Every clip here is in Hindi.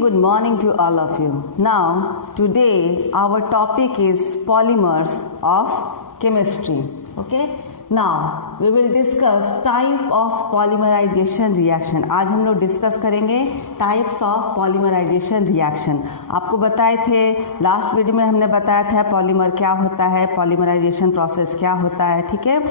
good morning to all of you. Now, today our topic is polymers of chemistry. Okay. Now, we will discuss type of polymerization reaction. आज हम लोग डिस्कस करेंगे टाइप्स ऑफ पॉलीमराइजेशन रिएक्शन. आपको बताए थे लास्ट वीडियो में, हमने बताया था पॉलीमर क्या होता है, पॉलीमराइजेशन प्रोसेस क्या होता है. ठीक है.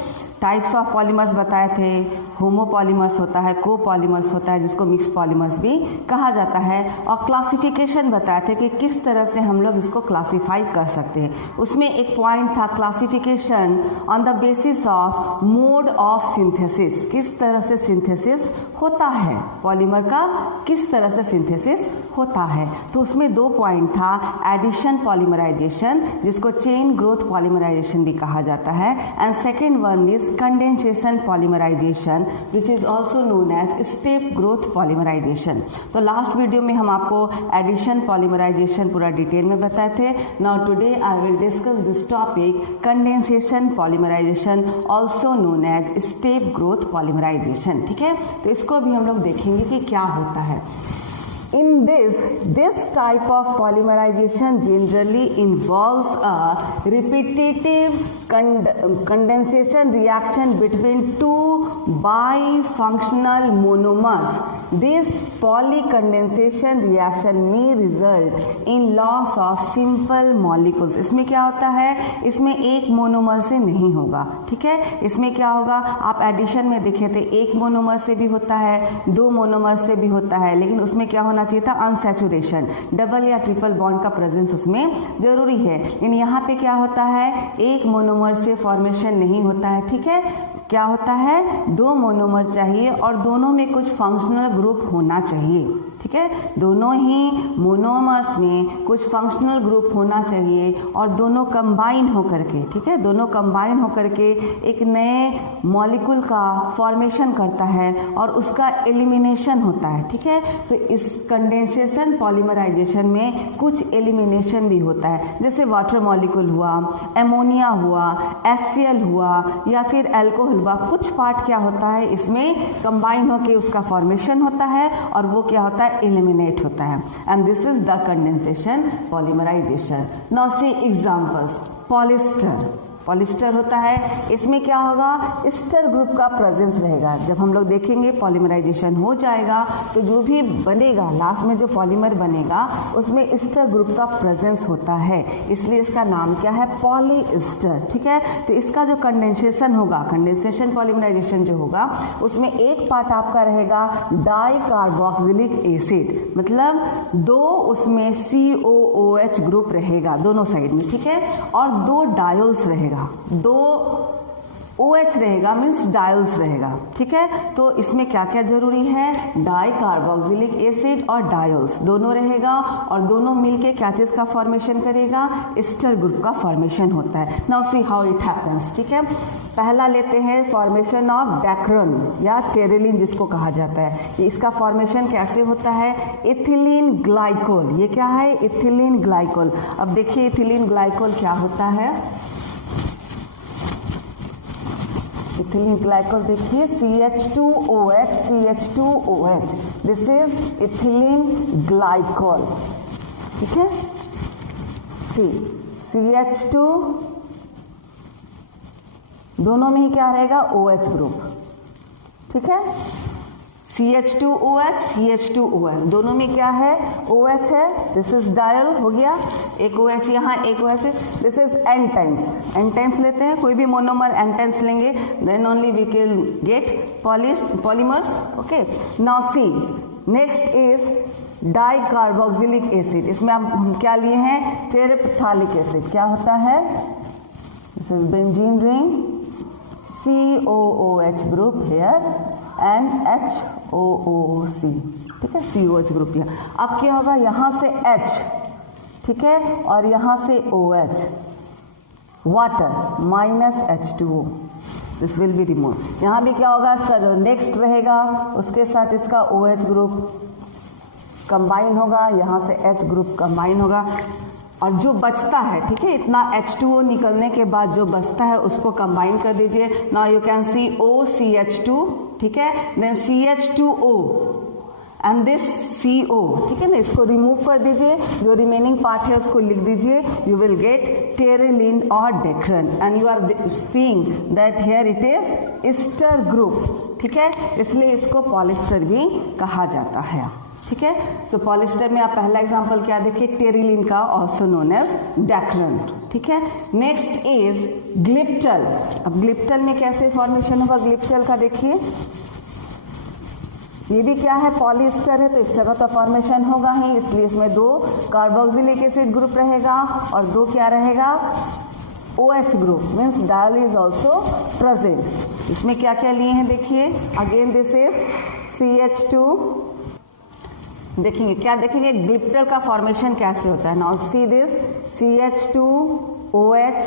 टाइप्स ऑफ पॉलीमर्स बताए थे. होमोपॉलीमर्स होता है, कोपॉलीमर्स होता है, जिसको मिक्स पॉलीमर्स भी कहा जाता है. और क्लासिफिकेशन बताए थे कि किस तरह से हम लोग इसको क्लासीफाई कर सकते हैं. उसमें एक पॉइंट था classification on the basis of mode of synthesis. किस तरह से सिंथेसिस होता है पॉलीमर का, किस तरह से सिंथेसिस होता है. तो उसमें दो पॉइंट था. एडिशन पॉलीमराइजेशन, जिसको चेन ग्रोथ पॉलीमराइजेशन भी कहा जाता है, and second one is condensation polymerization, which is also known as step growth polymerization. तो लास्ट वीडियो में हम आपको एडिशन पॉलीमराइजेशन पूरा डिटेल में बताए थे. Now today I will discuss this topic condensation polymerization, also known as step growth polymerization. ठीक है. तो इसको भी हम लोग देखेंगे कि क्या होता है. In this type of polymerization generally involves a repetitive condensation reaction between two bifunctional monomers. This polycondensation reaction may result in loss of simple molecules. इसमें क्या होता है, इसमें एक मोनोमर से नहीं होगा. ठीक है. इसमें क्या होगा, आप एडिशन में देखे थे एक मोनोमर से भी होता है, दो मोनोमर से भी होता है, लेकिन उसमें क्या होना चाहिए था, अनसैचुरेशन, डबल या ट्रिपल बॉन्ड का प्रेजेंस उसमें जरूरी है. लेकिन यहाँ पे क्या होता है, एक मोनोमर से फॉर्मेशन नहीं होता है. ठीक है. क्या होता है, दो मोनोमर चाहिए और दोनों में कुछ फंक्शनल ग्रुप होना चाहिए. ठीक है. दोनों ही मोनोमर्स में कुछ फंक्शनल ग्रुप होना चाहिए और दोनों कंबाइन होकर के, ठीक है, दोनों कंबाइन होकर के एक नए मॉलिक्यूल का फॉर्मेशन करता है और उसका एलिमिनेशन होता है. ठीक है. तो इस कंडेंसेशन पॉलीमराइजेशन में कुछ एलिमिनेशन भी होता है, जैसे वाटर मॉलिक्यूल हुआ, एमोनिया हुआ, HCl हुआ या फिर अल्कोहल हुआ. कुछ पार्ट क्या होता है, इसमें कंबाइन होकर उसका फॉर्मेशन होता है और वो क्या होता है, एलिमिनेट होता है. And this is the condensation polymerization. Now see examples. Polyester, polyester होता है, इसमें क्या होगा, एस्टर ग्रुप का प्रेजेंस रहेगा. जब हम लोग देखेंगे पॉलीमराइजेशन हो जाएगा तो जो भी बनेगा लास्ट में, जो पॉलीमर बनेगा उसमें एस्टर ग्रुप का प्रेजेंस होता है, इसलिए इसका नाम क्या है, पॉलीएस्टर. ठीक है. तो इसका जो कंडेंसेशन होगा, कंडेंसेशन पॉलीमराइजेशन जो होगा, उसमें एक पार्ट आपका रहेगा डाई कार्बोक्सिलिक एसिड, मतलब दो उसमें COOH ग्रुप रहेगा दोनों साइड में. ठीक है. और दो डायोल्स रहेगा, दो OH रहेगा, मीन्स डायोल्स रहेगा. ठीक है. तो इसमें क्या क्या जरूरी है, डाई कार्बोक्सिलिक एसिड और डायोल्स दोनों रहेगा और दोनों मिलके क्या चीज का फॉर्मेशन करेगा, एस्टर ग्रुप का फॉर्मेशन होता है. Now see how it happens. ठीक है. पहला लेते हैं फॉर्मेशन ऑफ डैक्रोन या टेरेलिन, जिसको कहा जाता है. इसका फॉर्मेशन कैसे होता है, इथिलीन ग्लाइकोल. ये क्या है, इथिलीन ग्लाइकोल. अब देखिए इथिलीन ग्लाइकोल क्या होता है. इथिलीन ग्लाइकोल देखिए, CH2OH, CH2OH, this is ethylene glycol. ठीक है. CH2, दोनों में ही क्या रहेगा, OH ग्रुप. ठीक है. CH2OH, CH2OH, दोनों में क्या है, OH है. दिस इज डायल हो गया, एक OH यहाँ, एक OH. This is N times. N times लेते हैं, कोई भी मोनोमर N टाइम्स लेंगे, then only we can get polymers. Okay. Now see next is dicarboxylic acid. इसमें हम क्या लिए हैं, टेरेप्थालिक एसिड. क्या होता है, this is benzene ring, COOH group here and HOOC. ठीक है. COH group here. अब क्या होगा, यहाँ से H, ठीक है, और यहाँ से OH, water minus H2O, this will be remove. यहाँ भी क्या होगा, इसका जो नेक्स्ट रहेगा उसके साथ इसका OH ग्रुप कंबाइन होगा, यहाँ से H ग्रुप कंबाइन होगा और जो बचता है, ठीक है, इतना H2O निकलने के बाद जो बचता है उसको कंबाइन कर दीजिए. Now you can C OCH2, ठीक है, then CH2O, and this CO, ठीक है ना, इसको रिमूव कर दीजिए, जो रिमेनिंग पार्ट है उसको लिख दीजिए, यू विल गेट टेरेलिन और Dacron and you are seeing that here it is ester group, ठीक है, इसलिए इसको पॉलिस्टर भी कहा जाता है, ठीक है। सो पॉलिस्टर में आप पहला एग्जांपल क्या देखिए, टेरिलिन का, ऑल्सो नोन एज डेक्रन, ठीक है। Next is glyptal. अब ग्लिप्टल में कैसे फॉर्मेशन होगा ग्लिप्टल का देखिए, ये भी क्या है, पॉलिएस्टर है, तो इस जगह तो फॉर्मेशन होगा ही, इसलिए इसमें 2 कार्बोक्सिलिक एसिड ग्रुप रहेगा और 2 क्या रहेगा, OH group, means dial is also present. इसमें क्या क्या लिए हैं देखिए, अगेन दिस इज CH2, देखेंगे क्या देखेंगे, ग्लिप्टल का फॉर्मेशन कैसे होता है। नाउ सी दिस CH2OH,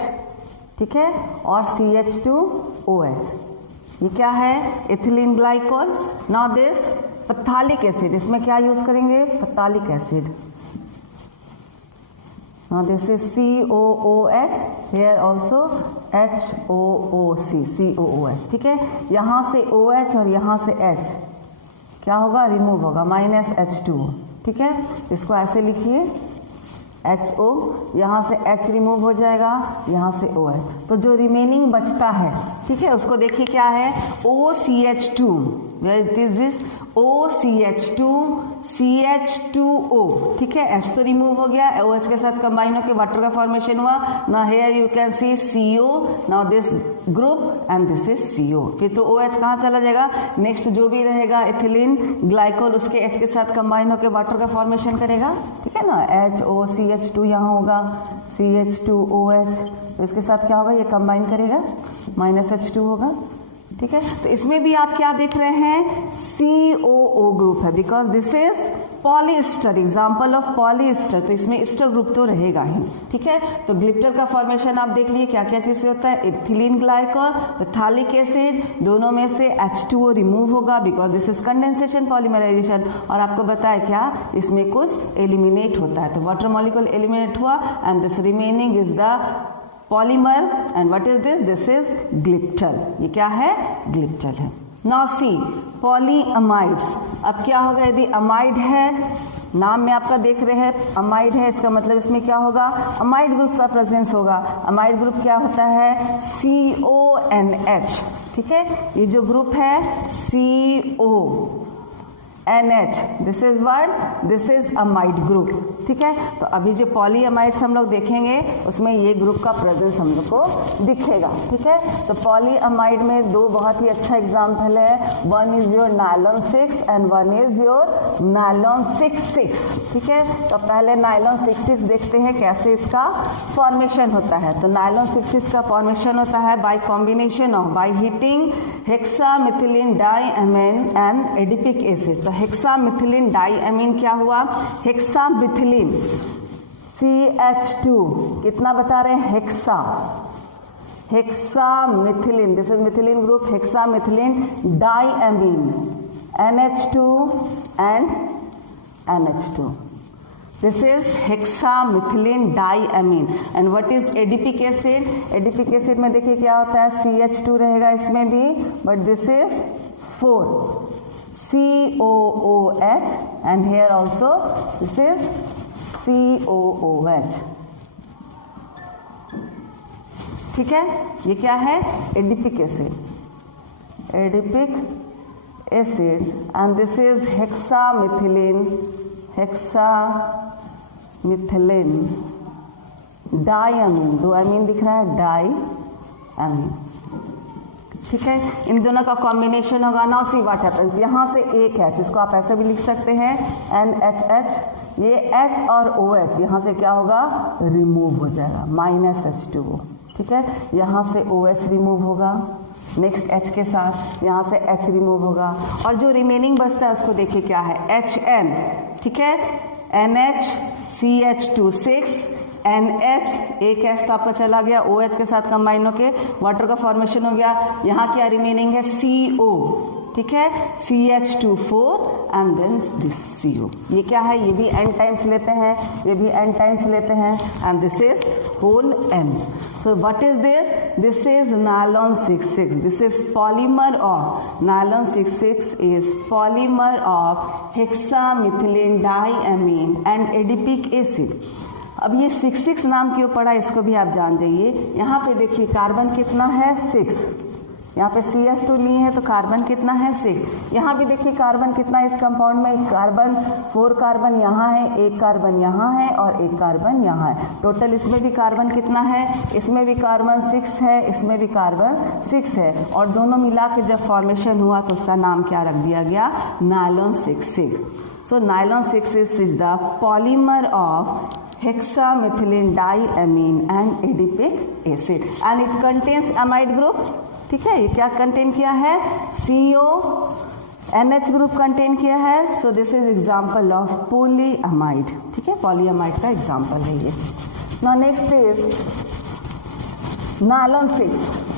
ठीक है, और CH2OH, ये क्या है, ethylene glycol. Now this phthalic acid, इसमें क्या यूज करेंगे, phthalic acid. Now this is COOH, here also HOOC, COOH, ठीक है। यहां से OH और यहां से H क्या होगा, रिमूव होगा, -H2, ठीक है। इसको ऐसे लिखिए HO, यहाँ से H रिमूव हो जाएगा, यहाँ से OH, तो जो रिमेनिंग बचता है, ठीक है, उसको देखिए क्या है, OCH2, where is this, OCH2 CH2O, ठीक है, H तो रिमूव हो गया, OH के साथ कंबाइन होकर वाटर का फॉर्मेशन हुआ। ना here you can see CO, now this group and this is CO, फिर तो OH कहाँ चला जाएगा, नेक्स्ट जो भी रहेगा इथिलीन ग्लाइकोल उसके H के साथ कंबाइन होकर वाटर का फॉर्मेशन करेगा, ठीक है ना, HOCH2 यहाँ होगा, CH2OH, तो इसके साथ क्या होगा, ये कंबाइन करेगा, -H2 होगा, ठीक है। तो इसमें भी आप क्या देख रहे हैं, COO ग्रुप है, because this is polyester, example of polyester, तो इसमें ईस्टर ग्रुप तो रहेगा ही, ठीक है। तो ग्लिप्टर का फॉर्मेशन आप देख लीजिए क्या क्या चीज से होता है, इथिलीन ग्लाइकोल, पथालिक एसिड, दोनों में से H2O रिमूव होगा because this is condensation polymerization, और आपको बताया क्या, इसमें कुछ एलिमिनेट होता है, तो वाटर मॉलिक्यूल एलिमिनेट हुआ and this remaining is the polymer and what is this, this is glyptal, ये क्या है, ग्लिप्टल है। नाउ सी पॉलीअमाइड्स, अब क्या होगा, यदि अमाइड है, नाम में आपका देख रहे हैं अमाइड है, इसका मतलब इसमें क्या होगा, अमाइड ग्रुप का प्रेजेंस होगा। अमाइड ग्रुप क्या होता है, CONH, ठीक है, ये जो ग्रुप है CONH, this is what, this is amide group, ठीक है। तो अभी जो पॉलीअमाइड्स हम लोग देखेंगे उसमें ये ग्रुप का प्रेजेंस हम लोग को दिखेगा, ठीक है। तो पॉलीअमाइड में 2 बहुत ही अच्छा एग्जाम्पल है, one is your nylon 6 and one is your nylon 6,6, ठीक है। तो पहले नायलॉन 6,6 देखते हैं कैसे इसका फॉर्मेशन होता है। तो नायलॉन 6,6 का फॉर्मेशन होता है by combination of, by heating hexamethylene diamine and adipic acid. तो हेक्सामिथिलीन डाइअमीन क्या हुआ, हेक्सामिथिलीन CH2, कितना बता रहे हैं, hexamethylene, this is methylene group, hexamethylene diamine, NH2 and NH2, this is hexamethylene diamine। and what is adipic acid, adipic acid में देखिए क्या होता है, CH2 रहेगा इसमें भी, but this is 4 COOH and here also this is COOH, ठीक है। ये क्या है, adipic acid, adipic acid and this is hexamethylene, hexamethylene diamine, 2 amine दिख रहा है, डाइअमीन, ठीक है। इन दोनों का कॉम्बिनेशन होगा। नाउ सी व्हाट हैपेंस, यहाँ से एक H, इसको आप ऐसे भी लिख सकते हैं NHH, ये H और OH यहाँ से क्या होगा, रिमूव हो जाएगा, -H2O, ठीक है। यहाँ से OH रिमूव होगा, नेक्स्ट H के साथ यहाँ से H रिमूव होगा, और जो रिमेनिंग बचता है उसको देखिए क्या है, HN, ठीक है, NH CH2 NH, एक H तो आपका चला गया, OH के साथ कंबाइन होके वाटर का फॉर्मेशन हो गया। यहाँ क्या रिमेनिंग है, CO, ठीक है, CH2 4 and then this CO. ये क्या है, ये भी n टाइम्स लेते हैं, ये भी n टाइम्स लेते हैं, and this is whole n. So what is this? This is nylon 66. This is polymer of nylon 66 is polymer of hexamethylene diamine and adipic acid. अब ये 66 नाम क्यों पड़ा, इसको भी आप जान जाइए. यहाँ पे देखिए कार्बन कितना है 6, यहाँ पे CH2 लिए हैं तो कार्बन कितना है 6. यहाँ भी देखिए कार्बन कितना है इस कंपाउंड में, कार्बन 4 कार्बन यहाँ है, 1 कार्बन यहाँ है और 1 कार्बन यहाँ है. टोटल इसमें भी कार्बन कितना है, इसमें भी कार्बन 6 है, इसमें भी कार्बन 6 है, और दोनों मिला के जब फॉर्मेशन हुआ तो उसका नाम क्या रख दिया गया, nylon 66. So nylon 66 is the polymer of hexamethylene diamine and adipic acid and it contains amide group. ठीक है, ये क्या कंटेन किया है, CO NH ग्रुप कंटेन किया है. सो this is example of polyamide. ठीक है, पॉलीअमाइड का एग्जांपल है ये. Now next is nylon 6.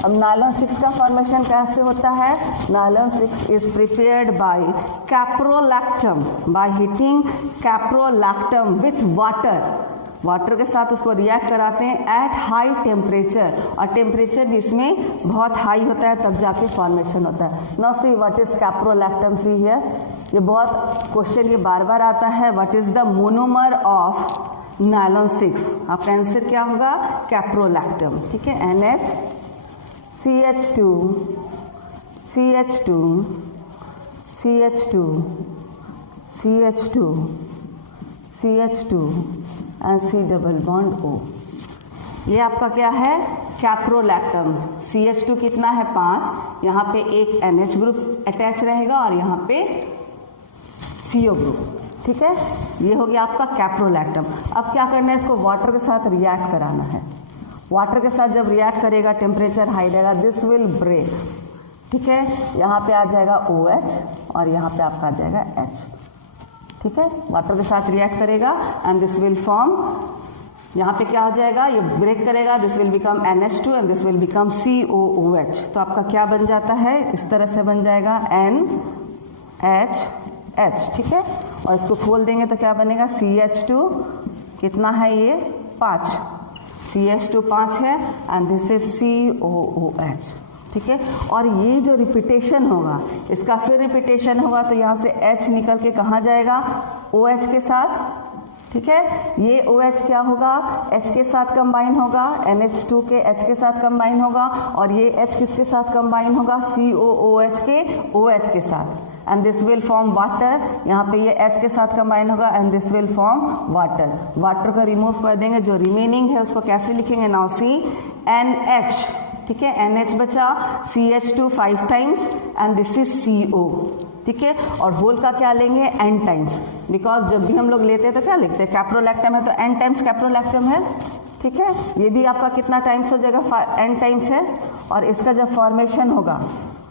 अब नायलॉन 6 का फॉर्मेशन कैसे होता है, nylon 6 is prepared by caprolactam, by heating caprolactam with water के साथ उसको रिएक्ट कराते हैं एट हाई टेम्परेचर, और टेम्परेचर भी इसमें बहुत हाई होता है तब जाके फॉर्मेशन होता है. Now see what is caprolactam, see here, ये बहुत क्वेश्चन ये बार बार आता है. What is the monomer of nylon 6, आपका आंसर क्या होगा, कैप्रोलैक्टम. ठीक है, NH CH2 CH2 CH2 CH2 CH2 and C double bond O. ये आपका क्या है, कैप्रोलैक्टम. CH2 कितना है 5, यहाँ पे एक NH ग्रुप अटैच रहेगा और यहाँ पे CO ग्रुप. ठीक है, ये हो गया आपका कैप्रोलैक्टम. अब क्या करना है, इसको वाटर के साथ रिएक्ट कराना है. वाटर के साथ जब रिएक्ट करेगा टेम्परेचर हाई रहेगा, दिस विल ब्रेक. ठीक है, यहाँ पे आ जाएगा OH और यहाँ पे आपका आ जाएगा H. ठीक है, वाटर के साथ रिएक्ट करेगा एंड दिस विल फॉर्म, यहाँ पे क्या हो जाएगा, ये ब्रेक करेगा, this will become NH2 and this will become COOH. तो आपका क्या बन जाता है, इस तरह से बन जाएगा NHH. ठीक है, और इसको खोल देंगे तो क्या बनेगा, CH2 कितना है ये 5, CH2 5 है एंड दिस इज COOH. ठीक है, और ये जो रिपीटेशन होगा इसका फिर रिपीटेशन होगा तो यहाँ से H निकल के कहाँ जाएगा, OH के साथ. ठीक है, ये OH क्या होगा, H के साथ कंबाइन होगा, NH2 के H के साथ कंबाइन होगा, और ये H किसके साथ कंबाइन होगा, COOH के OH के साथ, and this will form water. यहाँ पे ये H के साथ कंबाइन होगा and this will form water. Water का रिमूव कर देंगे, जो रिमेनिंग है उसको कैसे लिखेंगे, नाउ सी NH. ठीक है, NH बचा, CH2 5 times and this is CO. ठीक है, और होल का क्या लेंगे, n टाइम्स, बिकॉज जब भी हम लोग लेते हैं तो क्या लिखते हैं, कैप्रोलैक्टम है तो n टाइम्स कैप्रोलैक्टम है. ठीक है, ये भी आपका कितना टाइम्स हो जाएगा, n टाइम्स है. और इसका जब फॉर्मेशन होगा,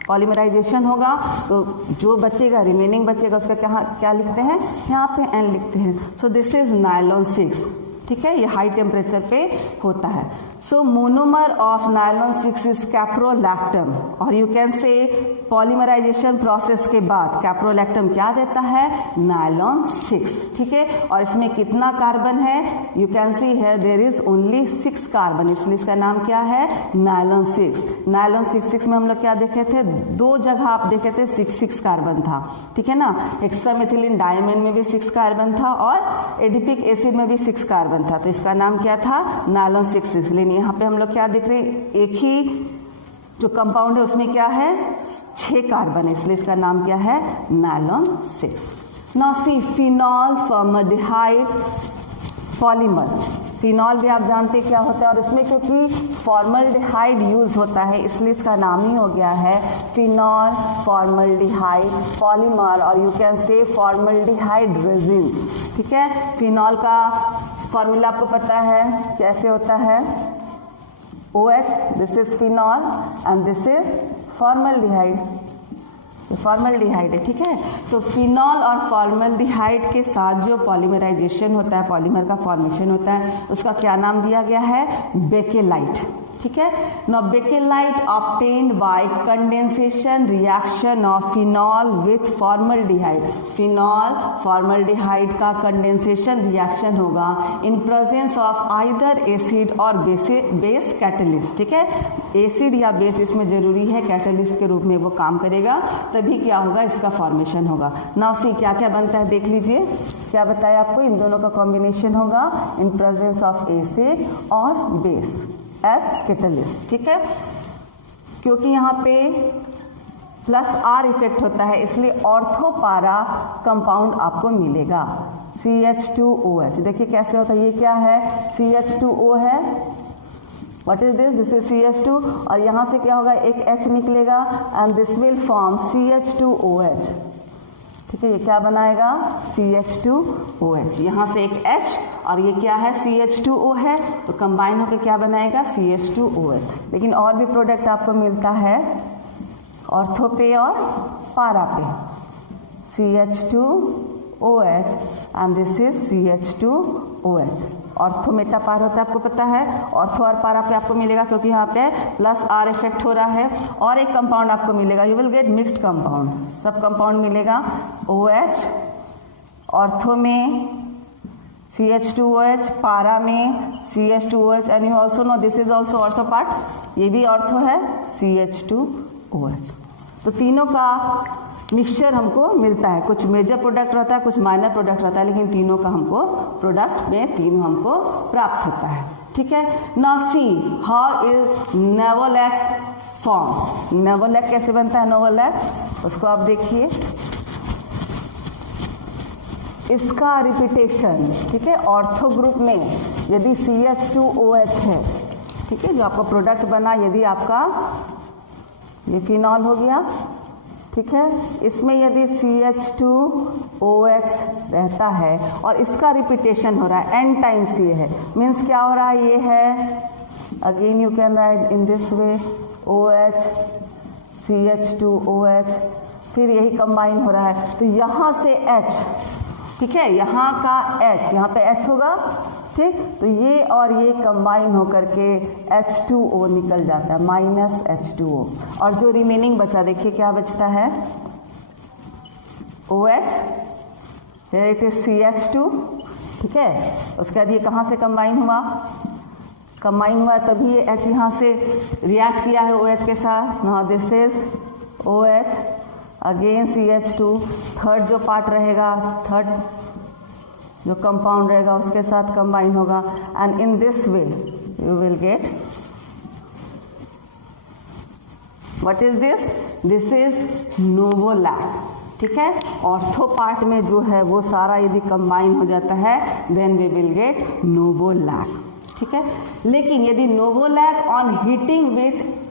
पॉलीमराइजेशन होगा, तो जो बचेगा, रिमेनिंग बचेगा, उसका क्या लिखते हैं, यहाँ पे n लिखते हैं. So this is nylon 6. ठीक है, ये हाई टेम्परेचर पे होता है. So monomer of nylon 6 is caprolactam, और you can say polymerization process के बाद कैप्रोलैक्टम क्या देता है, नायलॉन 6. ठीक है, और इसमें कितना कार्बन है, you can see here there is only 6 carbon, इसलिए इसका नाम क्या है, नायलॉन 6. नायलॉन 6 में हम लोग क्या देखे थे, 2 जगह आप देखे थे 6 कार्बन था. ठीक है ना, हेक्सामेथिलीन डायमीन में भी 6 कार्बन था और एडिपिक एसिड में भी 6 कार्बन था, तो इसका नाम क्या था, नायलॉन 6. इसलिए यहाँ पे हम लोग क्या देख रहे हैं, एक ही जो कंपाउंड है उसमें क्या है, 6 कार्बन है, इसलिए इसका नाम क्या है, nylon 6. Now see phenol formaldehyde polymer. Phenol भी आप जानते हैं क्या होता है, और इसमें क्योंकि फॉर्मल्डिहाइड यूज होता है इसलिए इसका नाम ही हो गया है फिनॉल फॉर्मल्डिहाइड पॉलीमर, और यू कैन से फॉर्मल्डिहाइड रेजिन्स. ठीक है, फिनॉल का फॉर्मूला आपको पता है कैसे होता है, OH, this is phenol and this is formaldehyde. Formaldehyde है. ठीक है, तो फिनॉल और फॉर्मल्डिहाइड के साथ जो पॉलीमराइजेशन होता है, पॉलीमर का फॉर्मेशन होता है, उसका क्या नाम दिया गया है, बेकेलाइट. ठीक है। Now bakelite obtained by condensation reaction of phenol with formaldehyde. Phenol formaldehyde का कंडेंसेशन रिएक्शन होगा in presence of either acid और बेस कैटलिस्ट, ठीक है। एसिड या बेस इसमें जरूरी है, कैटलिस्ट के रूप में वो काम करेगा, तभी क्या होगा, इसका फॉर्मेशन होगा। नाउ सी क्या क्या बनता है देख लीजिए, क्या बताया आपको, इन दोनों का कॉम्बिनेशन होगा इन प्रेजेंस ऑफ एसिड और बेस एज कैटलिस्ट, ठीक है। क्योंकि यहाँ पे प्लस आर इफेक्ट होता है इसलिए ऑर्थोपारा कंपाउंड आपको मिलेगा CH2OH। देखिए कैसे होता है, ये क्या है, CH2O है, what is this, this is CH2 और यहाँ से क्या होगा, एक H निकलेगा and this will form CH2OH, ठीक है। ये क्या बनाएगा, CH2OH, यहाँ से एक H और ये क्या है, CH2O है, तो कंबाइन होकर क्या बनाएगा, CH2OH। लेकिन और भी प्रोडक्ट आपको मिलता है ऑर्थो पे और पारा पे, CH2OH and this is CH2OH। Ortho meta para होता है आपको पता है, ऑर्थो और पारा पे आपको मिलेगा क्योंकि यहाँ पे प्लस आर इफेक्ट हो रहा है। और एक कंपाउंड आपको मिलेगा, you will get mixed compound, सब कंपाउंड मिलेगा, OH ऑर्थो में CH2OH, पारा में CH2OH and you also know this is also ortho part, ये भी ऑर्थो है, CH2OH। तो तीनों का मिक्सचर हमको मिलता है, कुछ मेजर प्रोडक्ट रहता है, कुछ माइनर प्रोडक्ट रहता है, लेकिन तीनों का हमको प्रोडक्ट में तीनों हमको प्राप्त होता है, ठीक है। Now see how is novolac form. Novolac कैसे बनता है, नेवोलैक उसको आप देखिए, इसका रिपीटेशन, ठीक है, ऑर्थो ग्रुप में यदि CH2OH है, ठीक है, जो आपका प्रोडक्ट बना, यदि आपका ये फिनॉल हो गया, ठीक है, इसमें यदि CH2OH रहता है और इसका रिपीटेशन हो रहा है n टाइम्स, ये है, मीन्स क्या हो रहा है, ये है, again you can write in this way OH CH2OH, फिर यही कंबाइन हो रहा है, तो यहाँ से H, ठीक है, यहाँ का H, यहाँ पे H होगा, ठीक, तो ये और ये कंबाइन होकर के H2O निकल जाता है, माइनस H2O, और जो रिमेनिंग बचा देखिए क्या बचता है, OH, here it is CH2, ठीक है, उसके बाद ये कहाँ से कंबाइन हुआ, तभी ये H यहाँ से रिएक्ट किया है OH के साथ, now this is OH again CH2, third जो पार्ट रहेगा, थर्ड जो कंपाउंड रहेगा उसके साथ कंबाइन होगा and in this way you will get, what is this, this is novolac, ठीक है। ऑर्थो पार्ट में जो है वो सारा यदि कंबाइन हो जाता है देन वी विल गेट नोवोलैक, ठीक है। लेकिन यदि नोवोलैक ऑन हीटिंग विथ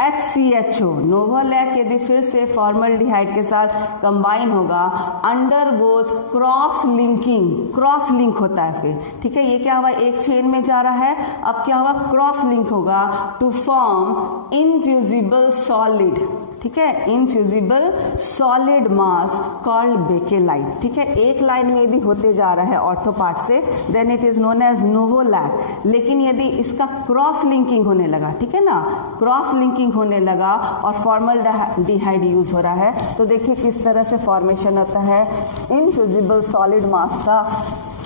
HCHO, नोवोलैक यदि फिर से फॉर्मल्डिहाइड के साथ कंबाइन होगा, undergoes cross linking, cross link होता है फिर, ठीक है, ये क्या हुआ, एक चेन में जा रहा है, अब क्या होगा, क्रॉस लिंक होगा टू फॉर्म इनफ्यूजिबल सॉलिड, ठीक है, infusible solid mass called bakelite, ठीक है। एक लाइन में यदि होते जा रहा है ऑर्थो पार्ट से then it is known as novolac, लेकिन यदि इसका क्रॉस लिंकिंग होने लगा, ठीक है ना, क्रॉस लिंकिंग होने लगा और फॉर्मल्डिहाइड यूज हो रहा है, तो देखिए किस तरह से फॉर्मेशन होता है, इनफ्यूजिबल सॉलिड मास का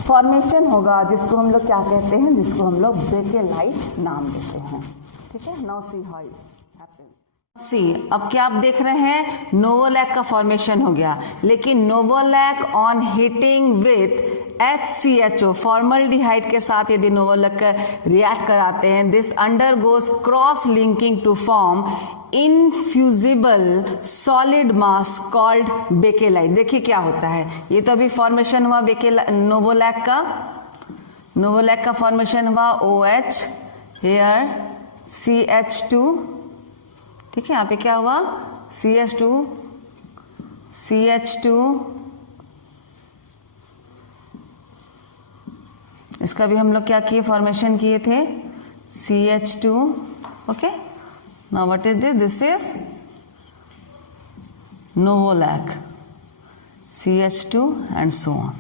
फॉर्मेशन होगा, जिसको हम लोग क्या कहते हैं, जिसको हम लोग बेकेलाइट नाम देते हैं, ठीक है। Now see how it happens, see अब क्या आप देख रहे हैं, नोवोलैक का फॉर्मेशन हो गया, लेकिन novolac on heating with HCHO, formaldehyde के साथ यदि नोवोलैक रिएक्ट कराते हैं, this undergoes cross linking to form infusible solid mass called Bakelite. देखिए क्या होता है, ये तो अभी फॉर्मेशन हुआ नोवोलैक का फॉर्मेशन हुआ, OH हेयर CH2, ठीक है, यहाँ पे क्या हुआ, CH2, इसका भी हम लोग क्या किए, फॉर्मेशन किए थे, CH2, okay. Now what is this, this is novolac, CH2 and so on,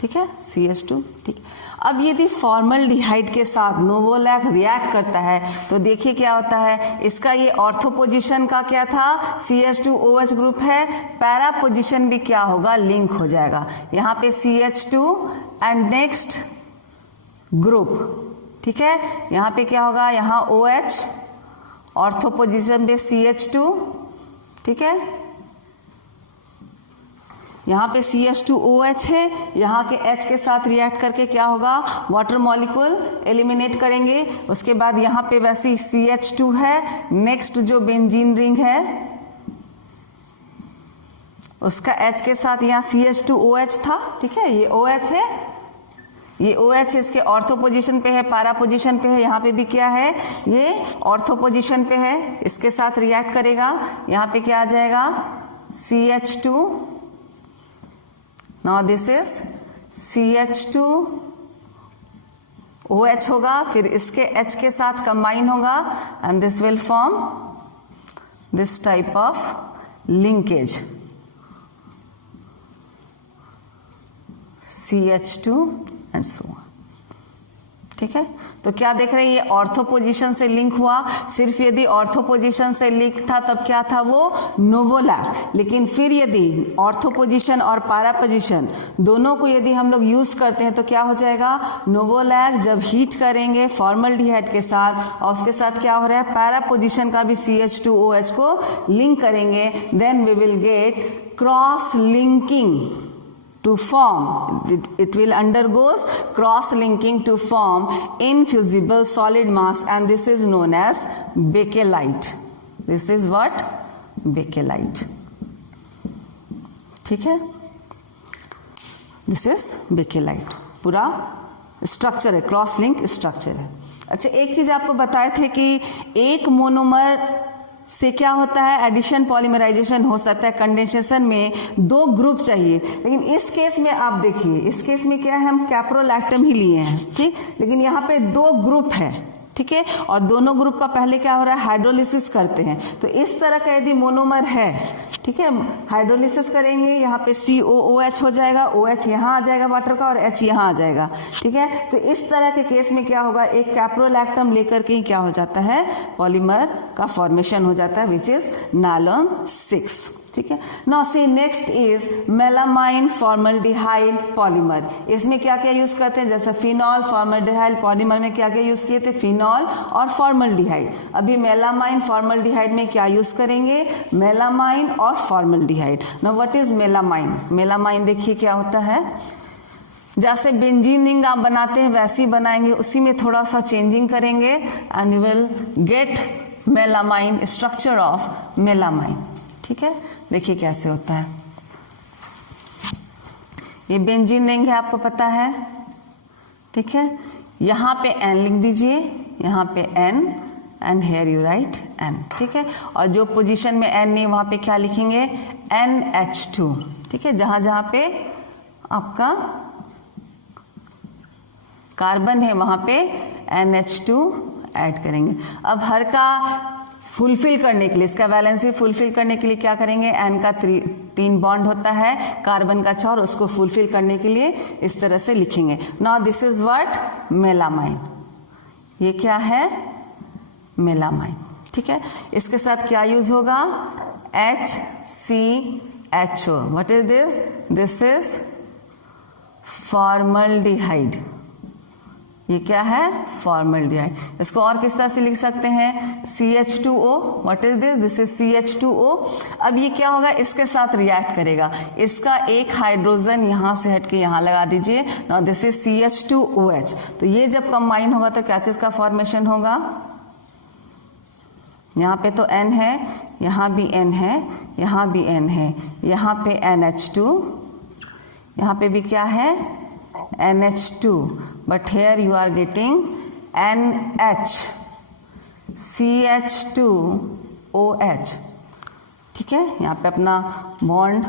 ठीक है। ठीक है, CH2, ठीक। अब यदि फॉर्मल्डिहाइड के साथ नोवोलैक रिएक्ट करता है तो देखिए क्या होता है, इसका ये ऑर्थो पोजीशन का क्या था, CH2OH ग्रुप है, पैरा पोजीशन भी क्या होगा, लिंक हो जाएगा। यहाँ पे CH2 एंड नेक्स्ट ग्रुप, ठीक है, यहाँ पे क्या होगा, यहाँ OH, ऑर्थो पोजीशन पे CH2, ठीक है, यहाँ पे CH2OH है, यहाँ के H के साथ रिएक्ट करके क्या होगा, वाटर मॉलिक्यूल एलिमिनेट करेंगे। उसके बाद यहाँ पे वैसे CH2 है, नेक्स्ट जो बेंजीन रिंग है उसका H के साथ यहाँ CH2OH था, ठीक है, ये OH है, ये OH इसके ऑर्थो पोजीशन पे है, पैरा पोजीशन पे है, यहाँ पे भी क्या है, ये ऑर्थो पोजीशन पे है, इसके साथ रिएक्ट करेगा, यहाँ पे क्या आ जाएगा, CH2, now this is CH2OH होगा, फिर इसके H के साथ कंबाइन होगा and this will form this type of linkage CH2 and so on, ठीक है। तो क्या देख रहे हैं, ये ऑर्थो पोजीशन से लिंक हुआ, सिर्फ यदि ऑर्थो पोजीशन से लिंक था तब क्या था, वो नोवोलैक। लेकिन फिर यदि ऑर्थो पोजीशन और पैरा पोजीशन दोनों को यदि हम लोग यूज करते हैं तो क्या हो जाएगा, नोवोलैक जब हीट करेंगे फॉर्मल्डिहाइड के साथ और उसके साथ क्या हो रहा है, पैरा पोजीशन का भी CH2OH को लिंक करेंगे, then we will get cross linking to form, it will undergoes cross linking to form infusible solid mass and this is known as bakelite. This is what, bakelite, ठीक है, this is bakelite, पूरा स्ट्रक्चर है, क्रॉस लिंक स्ट्रक्चर है। अच्छा, एक चीज आपको बताए थे कि एक मोनोमर से क्या होता है, एडिशन पॉलीमराइजेशन हो सकता है, कंडेंसेशन में दो ग्रुप चाहिए, लेकिन इस केस में आप देखिए, इस केस में क्या है, हम कैप्रोलैक्टम ही लिए हैं, ठीक, लेकिन यहाँ पे दो ग्रुप है, ठीक है, और दोनों ग्रुप का पहले क्या हो रहा है, हाइड्रोलिसिस करते हैं। तो इस तरह का यदि मोनोमर है, ठीक है, हाइड्रोलिसिस करेंगे, यहाँ पे COOH हो जाएगा, OH यहाँ आ जाएगा वाटर का और H यहाँ आ जाएगा, ठीक है। तो इस तरह के केस में क्या होगा, एक कैप्रोलैक्टम लेकर के ही क्या हो जाता है, पॉलीमर का फॉर्मेशन हो जाता है, विच इज नालोन 6, ठीक है। Now see next is melamine formaldehyde polymer. इसमें क्या क्या यूज करते हैं, जैसे फिनॉल फॉर्मल्डिहाइड पॉलीमर में क्या क्या यूज किए थे, फिनॉल और फॉर्मल्डिहाइड। अभी मेलामाइन फॉर्मल्डिहाइड में क्या यूज करेंगे, मेलामाइन और formaldehyde. Now what is melamine, melamine देखिए क्या होता है, जैसे बेंजीन रिंग आप बनाते हैं वैसे ही बनाएंगे, उसी में थोड़ा सा चेंजिंग करेंगे and you will gate melamine, structure of melamine, ठीक है। देखिए कैसे होता है, ये बेंजीन रिंग है, आपको पता है, ठीक है, यहाँ पे N लिख दीजिए, यहाँ पे N and here you write N, ठीक है, और जो पोजीशन में N नहीं वहाँ पे क्या लिखेंगे, NH2, ठीक है, जहाँ जहाँ पे आपका कार्बन है वहाँ पे NH2 ऐड करेंगे। अब हर का फुलफिल करने के लिए, इसका वैलेंसी फुलफिल करने के लिए क्या करेंगे, N का 3 बॉन्ड होता है कार्बन का 4, उसको फुलफिल करने के लिए इस तरह से लिखेंगे। Now this is what, melamine, ये क्या है, मेलामाइन, ठीक है। इसके साथ क्या यूज होगा, HCHO, what is this, this is formaldehyde, ये क्या है, फॉर्मल्डिहाइड। इसको और किस तरह से लिख सकते हैं, CH2O, what is this, this is CH2O। अब ये क्या होगा, इसके साथ रिएक्ट करेगा, इसका एक हाइड्रोजन यहाँ से हट के यहाँ लगा दीजिए, नाउ दिस इज CH2OH। तो ये जब कंबाइन होगा तो क्या चीज का फॉर्मेशन होगा, यहाँ पे तो N है, यहाँ भी N है, यहाँ भी N है, यहाँ पे NH2, यहाँ पे भी क्या है, NH2, but here you are getting NH, CH2OH, ठीक है। यहाँ पे अपना बॉन्ड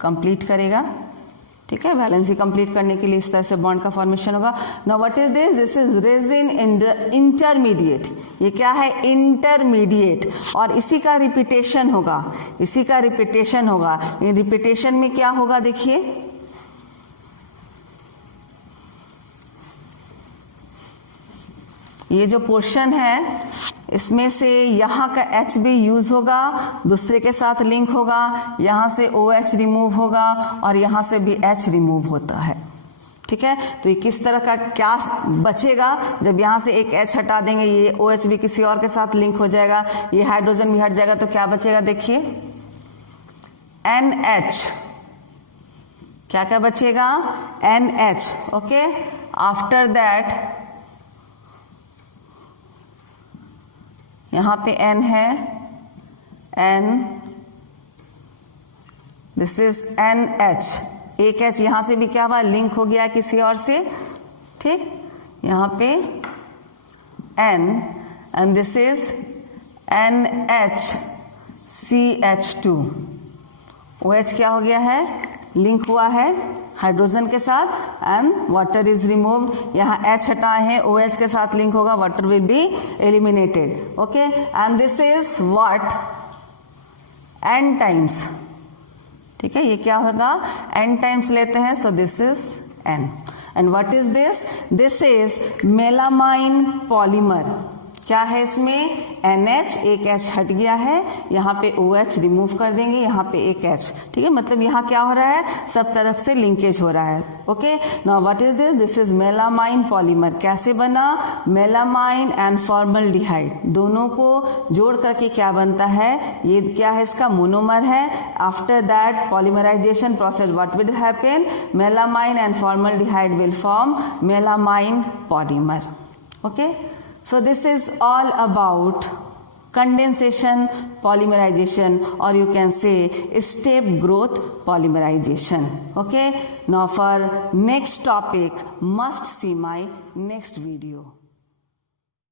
कंप्लीट करेगा, ठीक है, वैलेंसी कंप्लीट करने के लिए इस तरह से बॉन्ड का फॉर्मेशन होगा। Now what is this, this is resin intermediate, ये क्या है, इंटरमीडिएट, और इसी का रिपीटेशन होगा, इसी का रिपीटेशन होगा। रिपीटेशन में क्या होगा, देखिए ये जो पोर्शन है इसमें से यहाँ का H भी यूज होगा, दूसरे के साथ लिंक होगा, यहाँ से OH रिमूव होगा और यहाँ से भी H रिमूव होता है। ठीक है, तो ये किस तरह का क्या बचेगा जब यहाँ से एक H हटा देंगे, ये OH भी किसी और के साथ लिंक हो जाएगा, ये हाइड्रोजन भी हट जाएगा, तो क्या बचेगा देखिए NH। क्या क्या बचेगा NH। ओके, आफ्टर दैट यहाँ पे N है, N, दिस इज NH। एक H यहाँ से भी क्या हुआ, लिंक हो गया किसी और से। ठीक, यहाँ पे N and this is NHCH2। OH क्या हो गया है, लिंक हुआ है हाइड्रोजन के साथ एंड वाटर इज रिमूव्ड। यहाँ H हटाए हैं, OH के साथ लिंक होगा, water will be eliminated. Okay, and this is what, N times. ठीक है, ये क्या होगा, N टाइम्स लेते हैं, so this is N। And what is this, this is melamine polymer. क्या है इसमें NH, एक H हट गया है, यहाँ पे OH रिमूव कर देंगे, यहाँ पे एक H। ठीक है, मतलब यहाँ क्या हो रहा है, सब तरफ से लिंकेज हो रहा है। Okay, now what is this, this is melamine polymer. कैसे बना, मेलामाइन एंड फॉर्मल्डिहाइड दोनों को जोड़ करके क्या बनता है, ये क्या है, इसका मोनोमर है। After that polymerization process what will happen, melamine and formaldehyde will form melamine polymer. Okay, so this is all about condensation polymerization, or you can say step growth polymerization. Okay, now for next topic must see my next video.